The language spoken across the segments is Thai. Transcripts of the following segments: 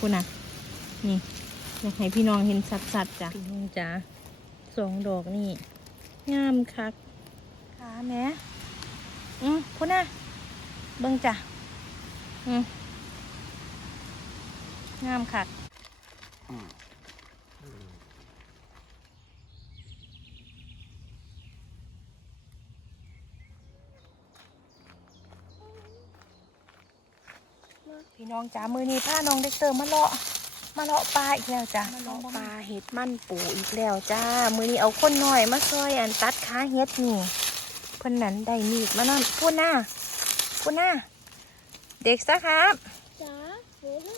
คุณน่ะนี่อยากให้พี่น้องเห็นสัดๆจ้ะพี่น้องจ๋าสองดอกนี่ งามคักขาแม่อืมคุณน่ะเบิ่งจ้ะอืมงามคัก พี่น้องจ๋ามือนี้พาน้องเด็กเติมมาเลาะมาเลาะปลาอีกแล้วจ้ะมาเลาะปลาเห็ดมันปูอีกแล้วจ้า มือนี้เอาคนหน่อยมาซอยอันตัดขาเห็ดนี่เพิ่นนั้นได้มีดมานั่นพูดหน้าพูดหน้าเด็กซะครับจ๋าหนูให้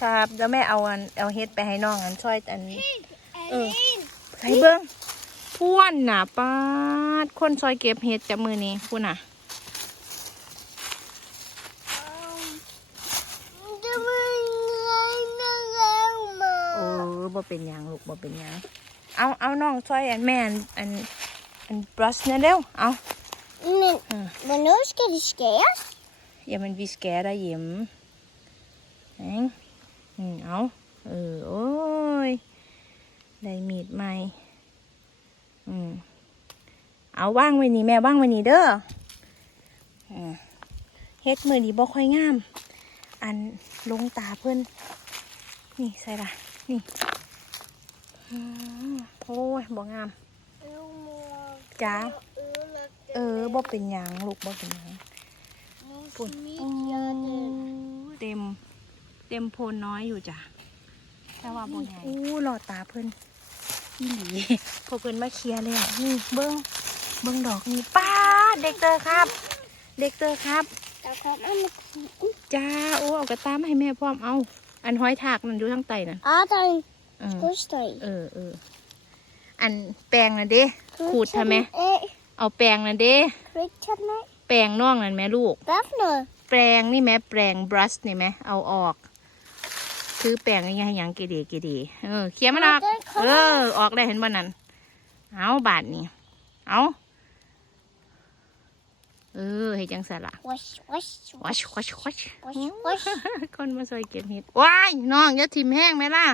ครับแล้วแม่เอาอันเอาเห็ดไปให้น้องอันช่วยอันเออใครเบิ้งพ่วนน่ะป้าดคนซอยเก็บเห็ดจากมือนี้พูดน่ะจะไม่ไงนะแล้วมา เออบ่ เป็นหยังลูกบ่เป็นหยังเอาเอาน้องช่วยอันแม่อันอันอันบรัชนะเร็วเอา Men, Ja. men nu ska det skäras. อย่ามันวิสแกได้ยิ้มแหงอืมเอาเออ โอ้ย ได้มีดใหม่ อืม เอาว่างไว้นี่แม่ว่างไว้นี่เด้ออืมเฮ็ดมือนี้บ่ค่อยงาม อันลงตาเพิ่น นี่ใส่ละนี่อืม โอ้ยบ่งามจ๋าเออบ่เป็นหยังลูกบ่เป็นหยังปุ่นเต็ม เต็มโพนน้อยอยู่จ้ะแต่ว่าบ่ใหญ่อู้หลอดตาเพิ่นอีหลีพอเพิ่นมาเคลียร์แล้วนี่เบิ้งเบิ้งดอกนี่ป้าดเด็กเตอร์ครับ เด็กเตอร์ครับ Där kommer en. จ้าโอ้เอากระตามมาให้แม่พร้อมเอา อันห้อยถากมันอยู่ทั้งไตนั่น Ja, där เออ kostar เออเอออันแปลงน่ะเด้ ขูดทำไมเอาแปลงน่ะเด้ Skickat mig. แปลงน่องนั่นแม่ลูก Varför? แปลงนี่แม่แปลงบรัชนี่แม่เอาออก คือแปลงยังไงยังเกเดเกเดเออเคลียร์มันออก เออ ออกได้เห็นบ่นั่นเอาบาทนี่เอาเออให้จังสละ Wash, wash, วัชวัชวัช wash, wash. คนมาซอยเก็บเห็ดว้ายน้องอย่าทิมแห้งไหมล่ะ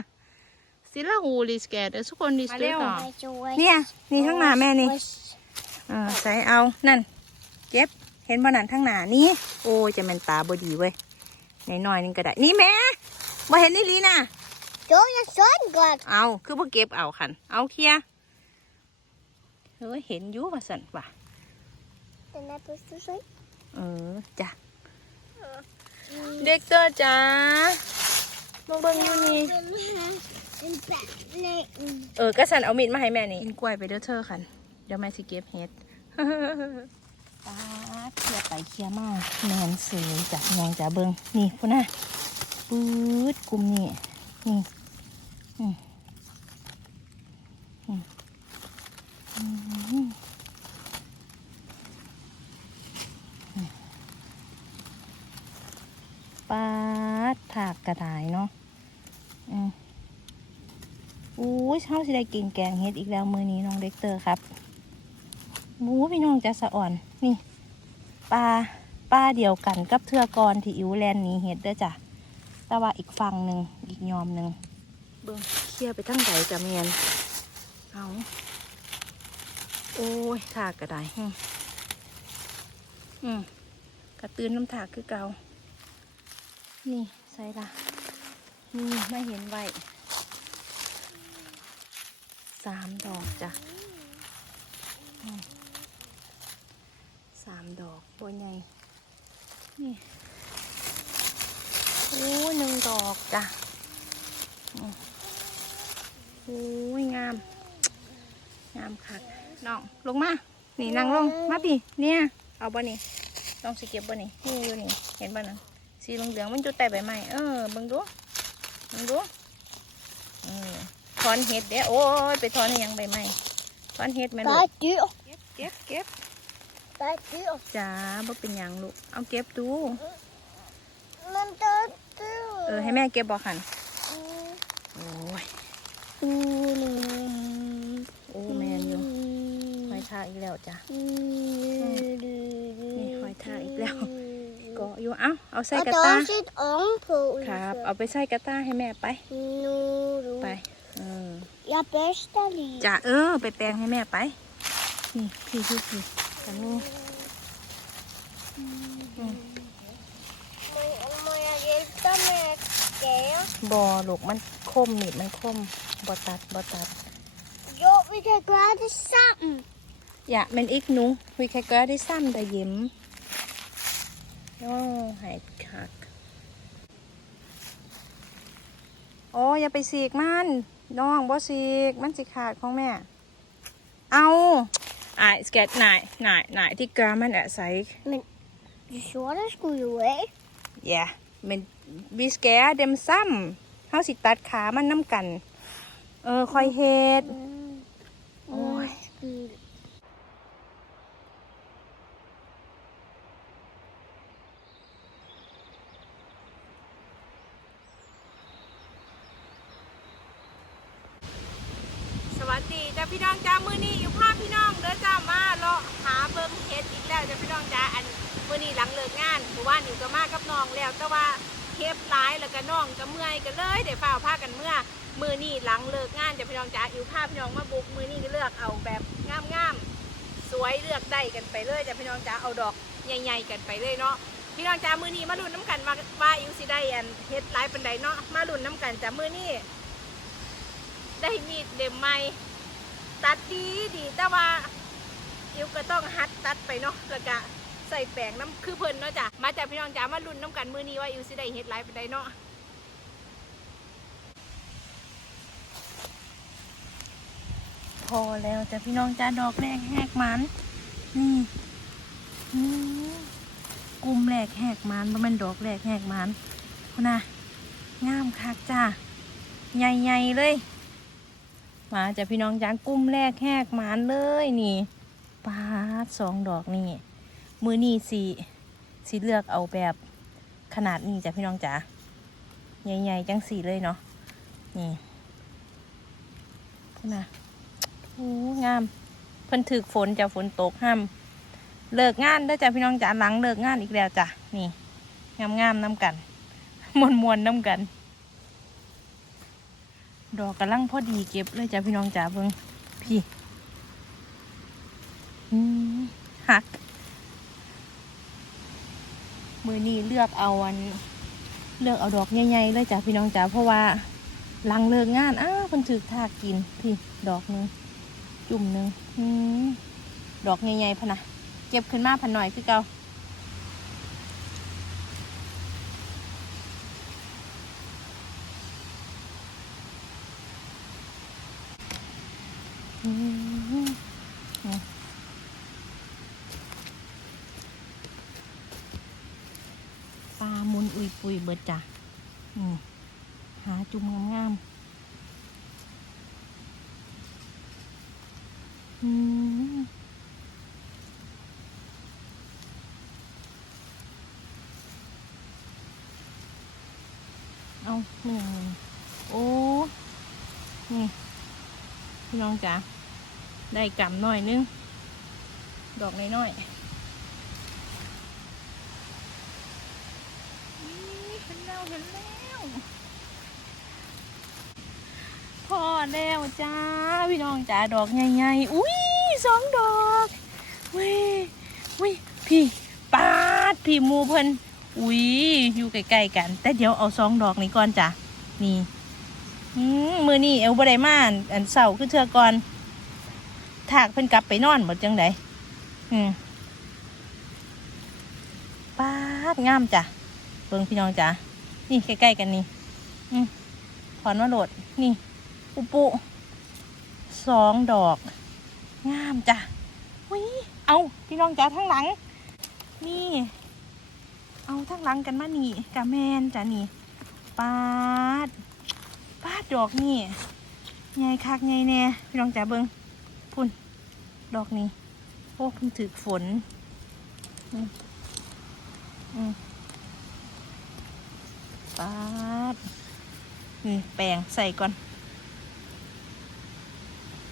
สิละหูลิสแกเดทุกคนดิสตูต่อ Wash, wash. เนี่ยนี่ข้างหน้าแม่นี่ Wash. เออใส่เอานั่น เก็บ เห็นบ่นั่นข้างหน้านี่โอ้ยจะเป็นตาบดีเว้ยหน่อยๆนึงก็ได้นี่แม่บ่เห็นนี่ลีน่ะ Då är jag sån god. เอาคือบ่เก็บเอาคันเอาเคลียร์เฮ้ยเห็นอยู่ว่าสันว่ะ Den är på så sig. เออจ้ะเด็กเตอร์จ้ามาเบิ่งอยู่นี่ En bättring. เออก็สันเอามีดมาให้แม่นี่กินกล้วยไปเด้อเธอคันเดี๋ยวแม่สิเก็บเห็ดตาเคลียร์ไปเคลียร์มาแมนเสือจ้ะพี่น้องจ้าเบิ่งนี่พุ่นน่ะปื๊ดกลุ่มนี่นี่อืมอืมอืมปาดถากกระดายเนาะอืม อู้เช้าสิได้กินแกงเห็ดอีกแล้วมือนี้น้องเด็กเตอร์ครับบูพี่น้องจะสะอ่อน นี่ปลาปลาเดียวกันกับเทือกรที่อิวแลนด์นี้เห็ดเด้อจ้ะแต่ว่าอีกฝั่งหนึ่งอีกยอมหนึ่งเบิ่งเคลียร์ไปทั้งใดจะเมียนเอาโอ้ยถากกระไดอืมอืมกระตือนน้ำถากคือเก่านี่ใส่ละนี่ไม่เห็นไว้ สามดอกจ้ะสามดอกตัวใหญ่นี่โอ้ยหนึ่งดอกจ้ะโอ้ยงาม งามคักน้องลงมา นี่นั่งลง มาพี่เนี่ย เอาบ่นี่น้องสิเก็บบ่นี่นี่อยู่นี่ เห็นบ่นั่นสีเหลืองๆมันจุดแต่ใบไม้เออเบิ่งดูเบิ่งดูเออ ถอนเห็ดเด้อโอ้ยไปถอนให้หยังใบไม้ถอนเห็ดแม่ลู Det ก är dyrt. เก็บเก็บเก็บ Det är dyrt. จ้าบ่เป็นหยังลูกเอาเก็บดู Men det är dyrt. เออให้แม่เก็บบ่คัน Mm. โอ้ย Mm. โอ้แมนอยู่หอยทากอีกแล้วจ้ะนี่หอยทากอีกแล้วเกาะอยู่เอ้าเอาใส่ Och กระ då ตา sitt ompå ครับ เอาไปใส่กระตาให้แม่ไป Nu ไป då. เออ Jag borstar lite. จ้ะเออ ไปแปรงให้แม่ไป นี่พี่พี่พี่กันนี่ Må jag hjälpa med att skära? บอลูกมันคมนี่มันคมบอตัดบอตัด Ja, vi kan göra det sammen. อย่ามันอีกหนูวิแค่ก็ได้ซ้ำแต่ยิ้มโอ้หายคัก โอ้อย่าไปสีกมัน น้องบ่สีกมันสิขาดของแม่ เอาอ่าสเก็ตไหนไหนไหนที่กรามันอะใส่ Du så det skulle jo af. อย่ามันวิสแกเดมซ้ำเฮาสิตัดขามันน้ำกัน เออคอยเฮ็ด Oj. Undskyld. ส วัสดีจ้าพี่น้องจ้ามือนี้อยู่ภาพพี่น้องเด้อจ้ามาเลาะหาเบิ่งเฮ็ดอีกแล้วจ้าพี่น้องจ้าอันมือนี้หลังเลิกงานหมู่บ้านอยู่ก็มากับน้องแล้วแต่ว่าเฮ็บหลายแล้วก็น้องก็เมื่อยก็เลยเดี๋ยวฝ้าวพากันเมื่อมือนี้หลังเลิกงานจ้าพี่น้องจ้าอยู่ภาพพี่น้องมาบุกมือนี้ก็เลือกเอาแบบงามๆสวยเลือกได้กันไปเลยจ้าพี่น้องจ้าเอาดอกใหญ่ ๆ กันไปเลยเนาะพี่น้องจ้ามือนี้มาลุ้นน้ำกันว่าว่าอิวสิได้อันเฮ็ดหลายปันใดเนาะมาลุ้นน้ำกันจ้ามือนี้ ได้มีดเด็มใหม่ตัดดีดีแต่ว่าอิวก็ต้องฮัดตัดไปเนาะแล้วก็ใส่แป้งน้ำคือเพิ่นเนาะจ้ะมาจากพี่น้องจ๋ามาลุ้นน้ำกันมือนี้ว่าอิวสิได้เฮ็ดไลฟ์ไปได้เนาะพอแล้วแต่พี่น้องจ้าดอกแรกแหกมันนี่นี่กลุ่มแรกแหกมันบ่แมันดอกแรกแหกมันคุณนะงามคักจ้าใหญ่ๆเลย มาจาพี่น้องจ้านกุ้มแรกแหกหมานเลยนี่ปาดสองดอกนี่มือนี่สีสีเลือกเอาแบบขนาดนี้จ้ะพี่น้องจ๋าใหญ่ๆจังสีเลยเนาะนี่พุ่นะโอ้งามเพิ่นถึกฝนจะฝนตกห้ามเลิกงานได้จ้ะพี่น้องจ๋าหลังเลิกงานอีกแล้วจ้ะนี่งามๆน้ำกันมวนๆน้ำกัน ดอกกำลังพอดีเก็บเลยจ้ะพี่น้องจ๋าเบิ่งพี่หัก มือนี้เลือกเอาอัน เลือกเอาดอกใหญ่ๆเลยจ้ะพี่น้องจ๋าเพราะว่าลังเลิกงานอ้าคนถือทากกินพี่ดอกหนึงจุ่มหนึงอืมดอกใหญ่ๆพะนะเก็บขึ้นมาพันหน่อยคือเก่าอืมนี่ปลามุนอุยปุยเบิดจ้ะหาจุ่มงามๆอืมเอาหนึ่งโอ้นี่พี่น้องจ๋าได้กำหน่อยนึง ดอกน้อยๆนี่เห็น แล้วเห็นแล้วพอแล้วจ้าพี่น้องจ๋าดอกใหญ่ๆอุ้ยสองดอกเว้ยเว้ยพี่ปาดพี่มูเพิ่นอุ้ยอยู่ใกล้ๆกัน แต่เดี๋ยวเอาสองดอกนี้ก่อนจ้ะนี่มือนี่เอวบไดมาอันอันเสาคือเทือก่อนถากเพิ่นกลับไปนอนหมดจังไดอืมป้าดงามจ้ะเบิ่งพี่น้องจ้ะ นี่ใกล้ๆกันนี่ถอนมาโหลดนี่ปุปุสองดอก งามจ้ะวิเอาพี่น้องจ้ะทั้งหลัง นี่ เอาทั้งหลังกันมานี่กะแมนจ้ะนี่ปาดปาดดอกนี่ใหญ่คักใหญ่แน่พี่น้องจ้ะเบิ่งพุ่น ดอกนี้โอ้พิ่งถึกฝน อืมอืม ปาดนี่แปรงใส่ก่อน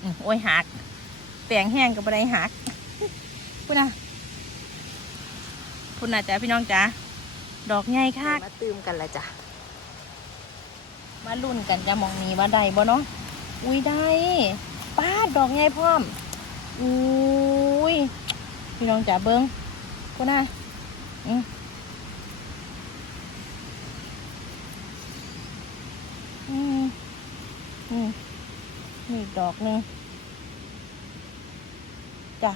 อืมโอ้ยหัก แปรงแห้งกับอะไรหักพุ่นนะพุ่นนะจ๊ะพี่น้องจ๊ะดอกใหญ่คักมาตื่มกันละจ้ะมาลุ้นกันจะมองนี้ว่าได้บ่เนาะอุ้ยได้ป้าดดอกใหญ่พร้อมอุ้ยพี่น้องจ๋าเบิ้งกูน่ะอืมอืม มนี่อีกดอกหนึ่งจ้ะ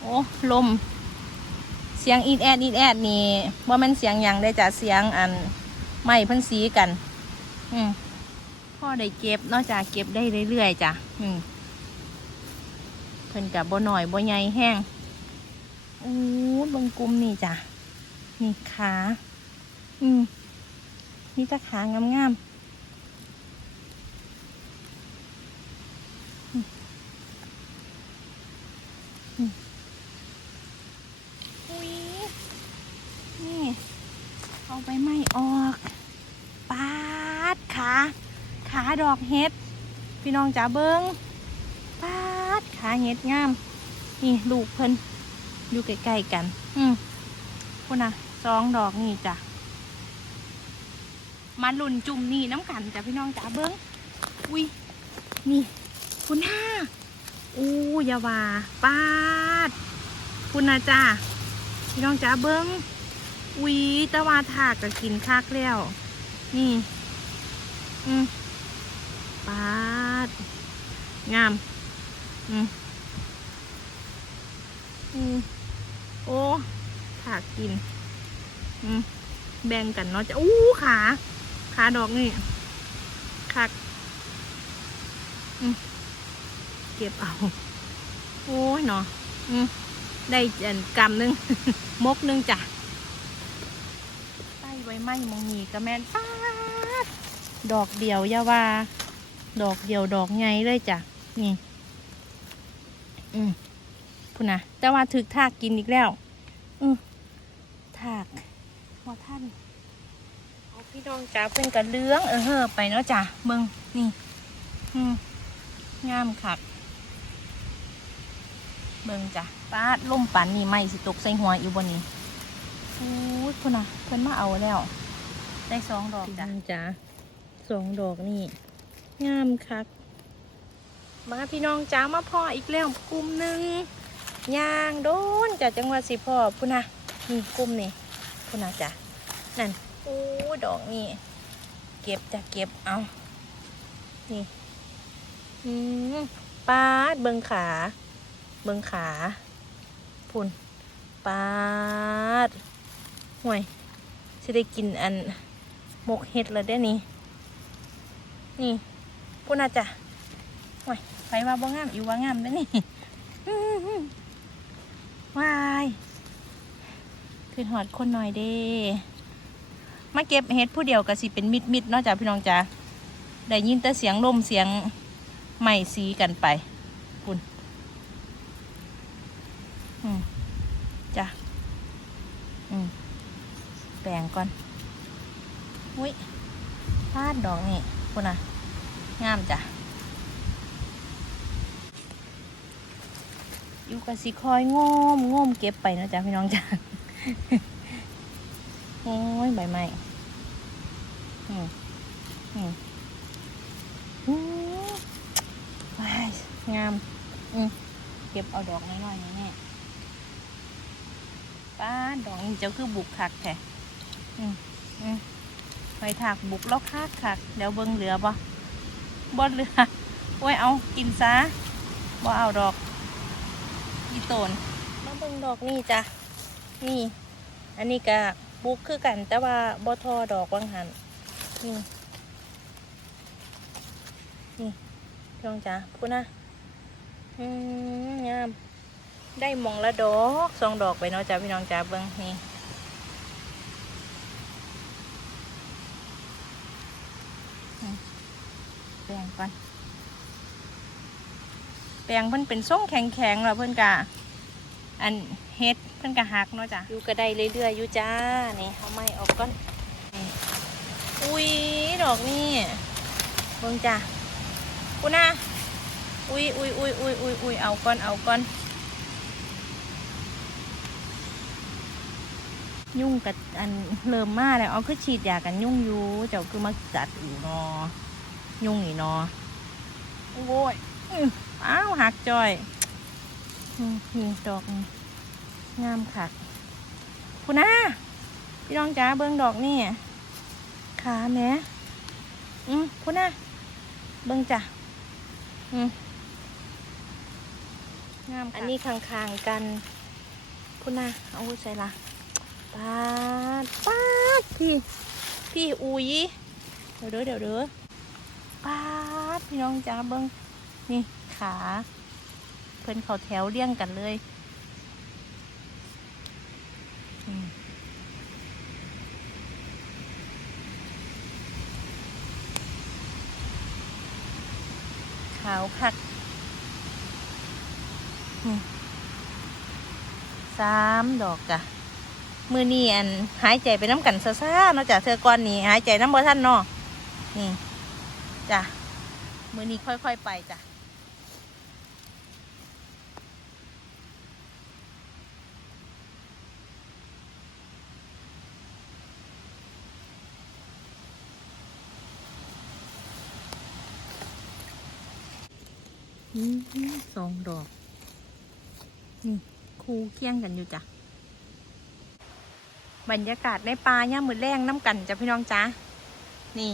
โอ้ ลม เสียงอีดแอดอีดแอดนี่ว่ามันเสียงยังได้จากเสียงอันไม้เพิ่นสีกัน อืมพ่อได้เก็บนอกจากเก็บได้เรื่อยๆจ้ะ อืมเพิ่นกับบ่หน่อยบ่ใหญ่แห้งอู้บังกลุมนี่จ้ะ นี่ขา อืม นี่ตะขางามๆอุ้ยนี่ เอาไปไม่ออกปาดขา ขาดอกเห็ด พี่น้องจ๋าเบิงปาดขาเห็ดงาม นี่ลูกเพิ่นอยู่ใกล้ๆกัน อืมคุณนะสองดอกนี่จ้ะ มาหลุนจุ่มนี่น้ำกันจ้ะพี่น้องจ๋าเบิ้งอุ้ยนี่คุณห้าอู้ยาวาปาด คุณนะจ้าพี่น้องจ๋าเบิ้งอุ๊ยตะวาถากก็กินคักแล้วนี่ อืมปาด งาม อืมอืมโอ้ถากกิน อืมแบ่งกันเนาะจะอู้ขา ขาดอกนี่คักเก็บเอา โอ้ยเนาะได้อันกำนึง มกนึงจ้ะใต้ไว้ไหมมองนีกระแมนป้าดดอกเดียวยาวา ดอกเดียวดอกไงเลยจ้ะ นี่ อืมพูนะแต่ว่าถึกทากกินอีกแล้ว อืมทากว่าท่าน พี่น้องจ้าเป็นกระเลื้องเออเฮ้อไปเนาะจ้ะเบิงนี่อืมงามคักเบิงจ้ะป้าดล่มปันนี่ไม่สิตกใส่หัวอยู่บนนี้โอ้ยพุ่นน่ะเพิ่นมาเอาแล้ว ได้สองดอกจ้ะจ้ะสองดอกนี่ งามคัก มาพี่น้องจ้ามาพ่ออีกแล้วกลุ่มหนึ่งย่างโดนจากจังหวัดสิพ่อพุ่นน่ะนี่กลุ่มนี่พุ่นน่ะจ้ะนั่นโอ้ดอกนี่เก็บจะเก็บเอานี่อืมปาดเบิงขา เบิงขาพุ่นปาดห่วยจะได้กินอันหมกเห็ดแล้วได้นี่นี่พูดน่าจะห่วยไฟว่าบ่งามอยู่ว่างามได้อนี่อื้อหือวายคือหอดคนหน่อยเด้ มาเก็บเห็ดผู้เดียวก็สิเป็นมิดมิดเนอกจากพี่น้องจ๋าได้ยินแต่เสียงลมเสียงไม่สีกันไปคุณอืมจ้ะอืมแปลงก่อนอุ้ยพลาดดอกนี่คุณน่ะงามจ้ะอยู่กับสิคอยงอมงอมเก็บไปนะจ๊ะพี่น้องจ้ะโอ้ยใบไม้ อืมอืมอืมว้ายงาม อืมเก็บเอาดอกน้อยๆนี่แน่ป้าดอกนี่เจ้าคือบุกคักแท้อืมอืมไปถากบุกแล้วคักคักเดี๋ยวเบิ่งเหลือบ่บ่เหลือโอ้ยเอากินซะบ่เอาดอกอีโตนมาเบิ่งดอกนี่จ้ะนี่ อันนี้ก็บุกคือกันแต่ว่าบ่ทอดอกวังหัน นี่ นี่พี่น้องจ้ะพูดนะ อืมงาม ได้มองละดอกสองดอกไปเนาะจ้ะพี่น้องจ้ะเบิ่งนี่แปลงก่อนแปลงเพิ่นเป็นส่งแข็งๆแล้วเพิ่นกะอันเฮ็ดเพิ่นกะหักเนาะจ้ะอยู่ก็ได้เรื่อยๆอยู่จ้า นี่เอาไม้ออกก่อน อุ้ยดอกนี่เบิ่งจ้ะกูน่ะอุ้ยอุ้ยอุ้ยอุ้ยอุ้ยอุ้ยเอาก่อนเอาก่อนยุ่งกับอันเริ่มมาแล้วเอาคือฉีดยากันยุ่งอยู่เจ้าคือมากัดอีนอ ยุ่งอีนอโอ้ยอ้าวหักจอยนี่ดอกงามคักคุณนาพี่น้องจ๋าเบิ้งดอกนี่ ขาแม่อืมคุณนาเบิ้งจ้ะอืมงามอันนี้คางๆกันคุณนาเอาใส่ละปาดปาดพี่ พี่อุ้ยเดี๋ยวเด้อเดี๋ยวเด้อปาดพี่น้องจ้าเบิ้งนี่ขา เพิ่นเขาแถวเรียงกันเลย อืมาวคักนี่สามดอกจ้ะมือนี่อันหายใจไปน้ำกันซ่าๆเนาะจ้ะเธอก่อนนี่หายใจน้ำบ่ท่านเนาะนี่จ้ะมือนี้ค่อย ๆ ไปจ้ะ สองดอก นี่คู่เคียงกันอยู่จ้ะ บรรยากาศในป่าย่ามมือแรงน้ำกันจ้ะพี่น้องจ้านี่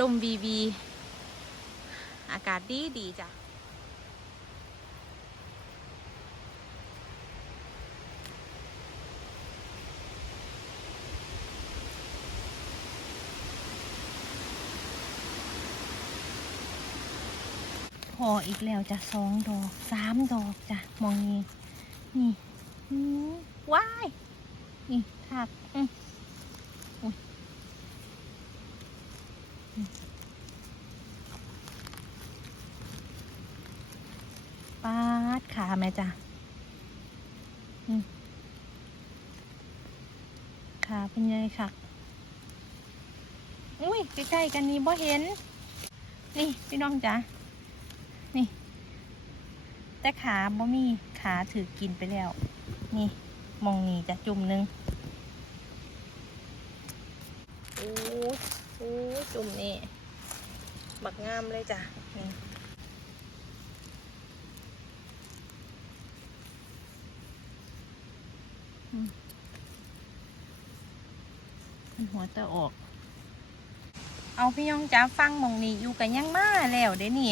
ลมวีวี อากาศดีดีจ้ะ ออีกแล้วจ้ะสองดอกสามดอกจ้ะมองนี้นี่ว้ายนี่ถักอืมอุ้ยอืมปาดขาแม่จ้ะขาเป็นไงค่ะ อุ้ยใกล้ๆกันนี่บ่เห็น นี่ พี่น้องจ้ะ แต่ขาบ่มีขาถือกินไปแล้ว นี่มองนี่จะจุ่มหนึงโอ้โหจุ่มนี่บักงามเลยจ้ะนี่อืมมันหัวจะออก เอาพี่ยองจ้าฟังหมองนี่อยู่กันยังมาแล้วเด้นี่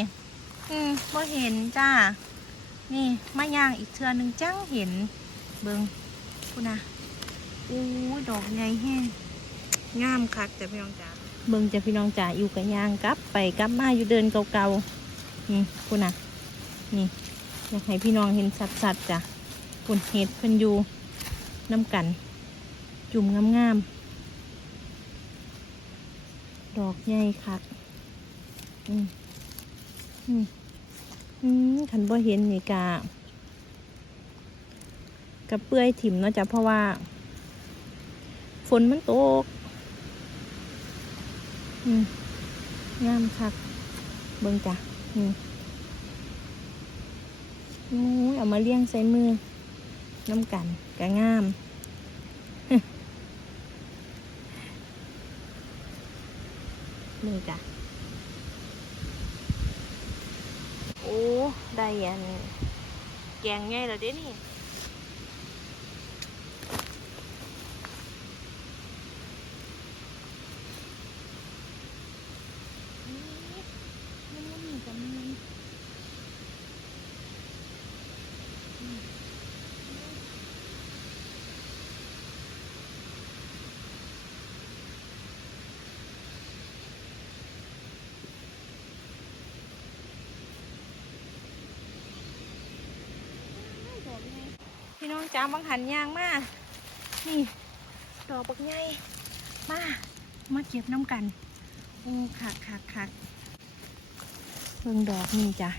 อืมบ่เห็นจ้า นี่มาย่างอีกเทือหนึงจังเห็นเบิงคุณนะอู้ดอกใหญ่แห้งงามคักจ้ะพี่น้องจ๋าเบิงจ้ะพี่น้องจ๋าอยู่กับยางกลับไปกลับมาอยู่เดินเก่าๆนี่คุณนะนี่อยากให้พี่น้องเห็นสัดๆจ้ะคุณเห็ดเพิ่นอยู่น้ำกัน จุ่มงามๆดอกใหญ่คักอืมอืม ขันบ่เห็นนี่กากับเปื่อยถิ่มเนาะจ้ะเพราะว่า ฝนมันตกอืมงามคัก เบิ่งจ้ะอืมโอ้เอามาเลี้ยงใส่มือน้ำกันกะงามนี่จ้ะ โอ้ ได้ยันแกงไงเหรอเด้นี่นี่ องจ้าบังหันยางมา นี่ ดอกบักใหญ่มา มาเก็บน้ำกันโอ้คักคักคักเบิ่งดอกนี่จ้ะ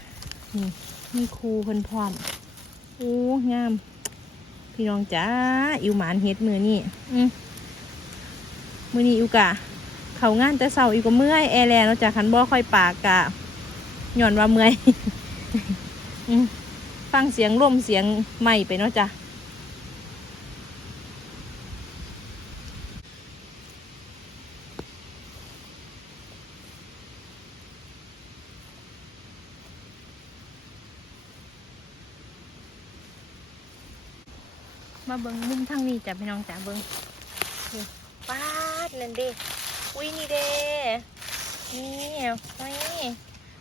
นี่มีครูเพิ่นพร้อมโอ้งาม พี่น้องจ้าอิวหมานเฮ็ดมือนี่อืมมือนี้อิวกะ เขางานแต่เสาอิวก็เมื่อยแอร์แลนด์เนาจ้ะคันบ่ค่อยปากกะหย่อนว่าเมื่อยอืมฟังเสียงลมเสียงไหม่ไปเนาะจ้ะ มาเบิงมุมทางนี้จ้ะพี่น้องจ้ะเบิงนี่ป้าดนั่นเด้อุ้ยนี่เด้นี่ไว้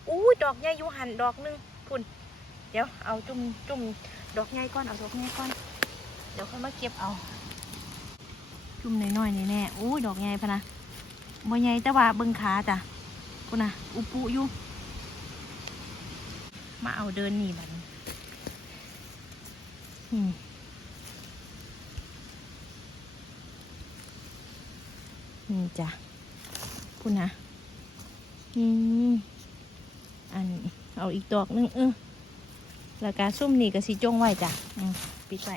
อู้ยดอกใหญ่อยู่หันดอกหนึงพุ่น เดี๋ยวเอาจุ่มจุ่มดอกใหญ่ก่อนเอาดอกใหญ่ก่อน เดี๋ยวค่อยมาเก็บเอา จุ่มน้อยๆนี่แน่อู้ยดอกใหญ่พะนะบ่ใหญ่แต่ว่าเบิ่งขาจ้ะพุ่นนะอุปุอยู่มาเอาเดินหนีบัดนอืมนี่ จ้ะพุ่นะอืมอันเอาอีกดอกหนึงเออแล้วก็ซุ่มนี่ก็สิจงไว้จ้ะอืมปิดไว้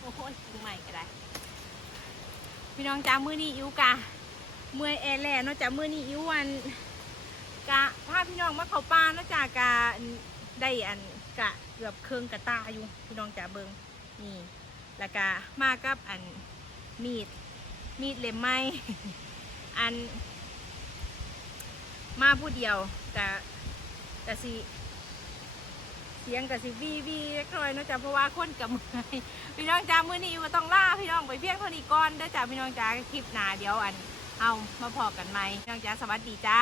โอ้โหกิ่งใหม่ก็ได้ พี่น้องจ้ามือนี้อิวกะเมื่อแอแลเนาะจ้ามือนี้อิววัน กะพาพี่น้องมาเขาป่านะจ้ากะได้อันกะเกือบเครื่องกะตาอยู่พี่น้องจ้าเบิงนี่แล้วก็มากับอันมีดมีดเล่มไม้อัน มาผู้เดียวกะกะสิเสียงกะสิวีวีเล็กน้อยนะจ้าเพราะว่าคนกับเมื่อยพี่น้องจ้ามือนี้ว่าต้องล่าพี่น้องไปเพียงเท่านี้ก่อนเด้อจ้าพี่น้องจ้าคลิปหนาเดี๋ยวอัน เอามาพอกันไหมพี่น้องจ้าสวัสดีจ้า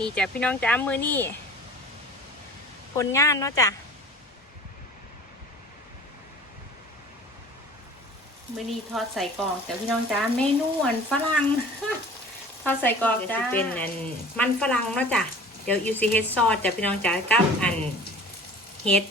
นี่จ้ะพี่น้องจ้ามื้อนี้ผลงานเนาะจ้ะมือนี้ทอดใส่กรอกแต่พี่น้องจ้าเมนูอันฝรั่งทอดใส่กรอกจ้าเป็นอันมันฝรั่งเนาะจ้ะเดี๋ยวยูซีเฮดซอสจ้ะพี่น้องจ้ากับอันเฮ็ด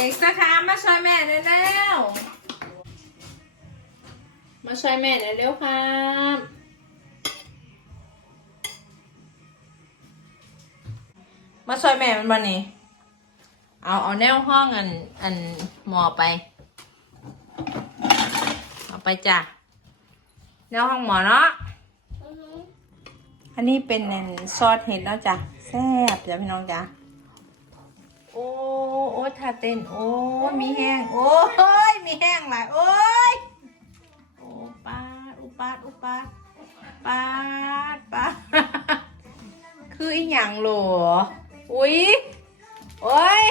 เด็กสะคามมาช่วยแม่หน่อยเร็วมาช่วยแม่หน่อยเร็วครับมาช่วยแม่มันวันนี้เอาเอาแนวห้องอันอันหมอไป เอาไปจ้ะแนวห้องหมอเนาะอันนี้เป็นอันซอสเห็ดแล้วจ้ะแซ่บจ้ะพี่น้องจ้ะโอ้โอ้ท่าเต้น โอ้มีแห้ง โอ้ยมีแห้งหลาย โอ้ยโอ้ปาดอุปาดอุปาดปาดปาดคืออีหยังโหลอุ้ยโอ้ย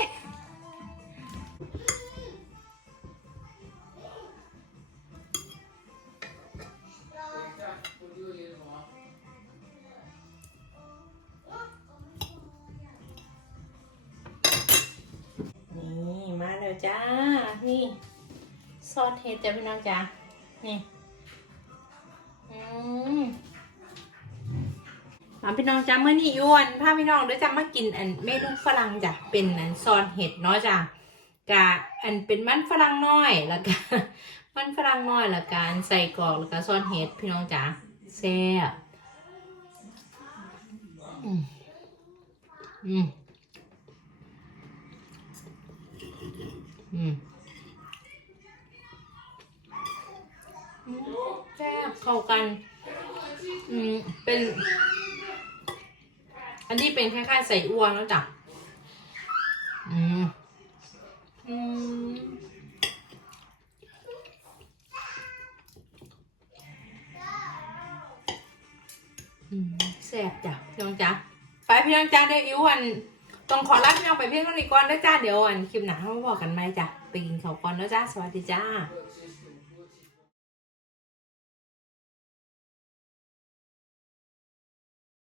แล้วจ้า นี่ซอสเห็ดจ้ะพี่น้องจ้านี่อืมมาพี่น้องจ้าเมื่อนี้อ้วนพาพี่น้องเด้วยวจ้ามากินอันเมนูฝรั่งจ้ะเป็นอันซอสเห็ดเนาะจ้ะกะอันเป็นมันฝรั่งน้อยแล้วก็มันฝรั่งน้อยแล้วกันใส่กรอกแล้วก็ซอสเห็ดพี่น้องจ้าแซ่บอืมอืม อืมอืม แซ่บเข้ากัน อืม เป็น อันนี้เป็นคล้ายๆใส่อ้วนแล้วจ้ะอืม อืมแซ่บจ้ะพี่น้องจ้ะไปพี่น้องจ้าเดี๋ยวอิวอัน ต้องขอลาพี่น้องไปเพียงเท่านี้ก่อนนะจ้าเดี๋ยวอันคลิปหน้ามาบอกกันไหมจ้ะไปกินข้าวก่อนแล้วจ้าสวัสดีจ้า